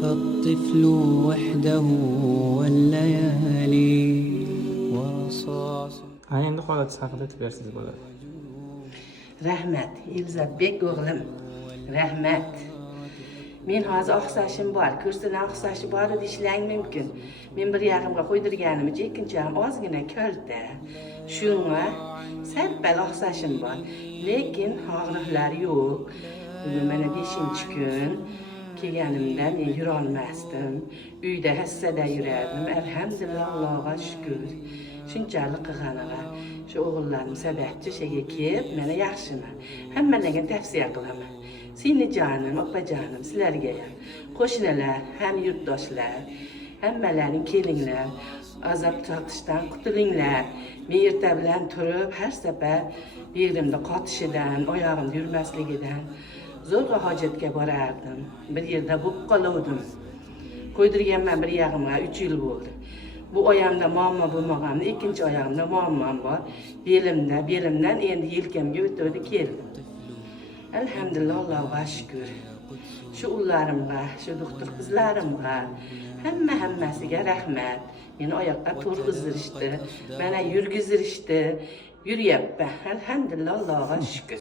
فالطفل وحده والليالي ورصاص. Ana endi holatingiz haqida aytib bersangiz bo'ladi. Rahmat, Elizabek o'g'lim. Rahmat. Men hozir oqsashim bor, kursini oqsashi bor edi, ishlang mumkin. Men bir yog'imga qo'ydirganimcha ikkinchi ham ozgina kalta. Shunga sal-pal oqsashim bor, lekin og'riqlar yo'q. Mana 5-kun kelganimda men yura olmasdim. Uyda hassada yurardim. Alhamdulillah, Allohga shukr. Shunchalik qilganiga shu o'g'illarim sababchi shega kelib, meni yaxshiman. Hammalarga tavsiya qilaman. Seni jonim, opajonim, sizlarga ham, qo'shnilar, ham yurtdoshlar, hammalaring kelinglar, azob tortishdan qutulinglar. Men erta bilan turib, har safar yerimda qotishidan, oyog'imda yurmasligidan zo'rg'a hojatga borardim. Bir yerda bo'lib qoluvdim. Qo'ydirganman bir yog'imga 3 yil bo'ldi. Bu oyog'imda muammo bo'lmaganmi, ikkinchi oyog'imda muammom bor. Belimdan endi yelkamga o'tdi keldim. Alhamdulillah, Allohga shukr. Shu ullarimga, shu doktor qizlarimga, hammasiga rahmat. Meni oyoqqa turg'izishdi, mana yurgizishdi. Yuryapman. Alhamdulillah, Allohga shukr.